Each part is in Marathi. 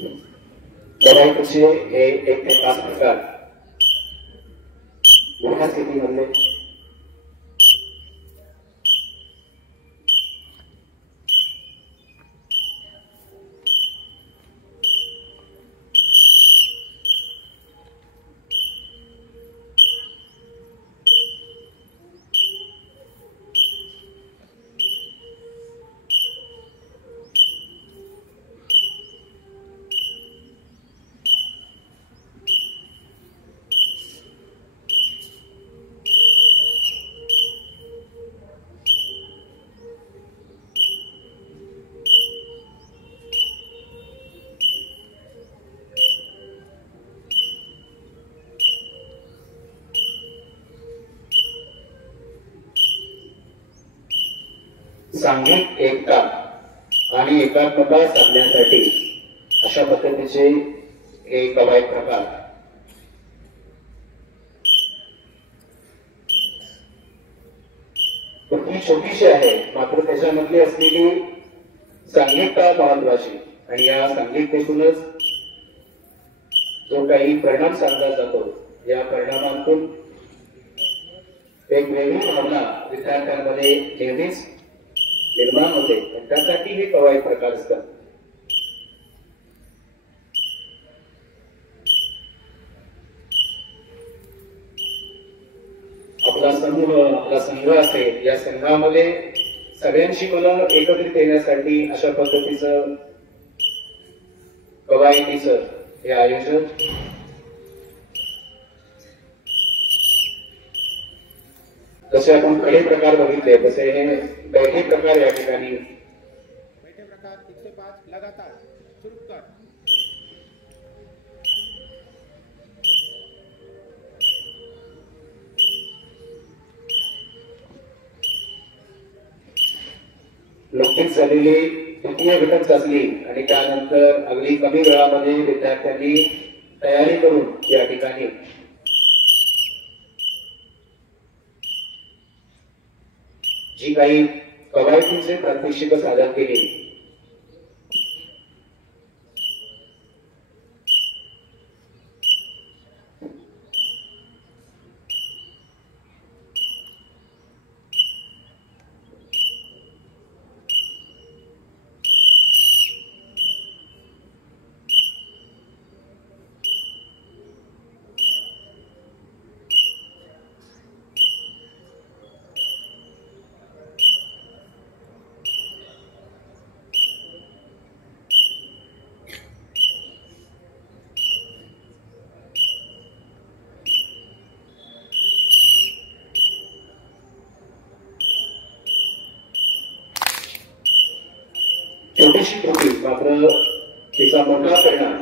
कवायतीचे हे 1 ते 5 प्रकार मोठ्या स्थितीमधले सांघिक एकता आणि एकात्मता साधण्यासाठी अशा पद्धतीचे हे कवायत प्रकार ही छोटीशी आहे, मात्र त्याच्यामधली असलेली सांघिकता महत्वाची आणि या सांघिकतेतूनच जो काही परिणाम साधला जातो या परिणामातून एक वेगळी भावना विद्यार्थ्यांमध्ये नेहमीच निर्माण होते. त्यासाठी हे कवायत प्रकार असतात. आपला समूह, आपला संघ असेल, या संघामध्ये सगळ्यांची मनं एकत्रित येण्यासाठी अशा पद्धतीचं कवायतीचं हे आयोजन जसे आपण खडे प्रकार बघितले तसे हे बैठे प्रकार या ठिकाणी बैठे प्रकार 105 लगातार सुरू कर. नुकतीच झालेली द्वितीय घटक चाचणी आणि त्यानंतर अगदी कमी वेळामध्ये विद्यार्थ्यांनी तयारी करून या ठिकाणी जी काही कवायतीचे प्रात्यक्षिक सादर केली. छोटीशी कृती मात्र तिचा मोठा परिणाम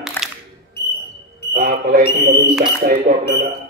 हा कवायतीमधून सांगता येतो आपल्याला.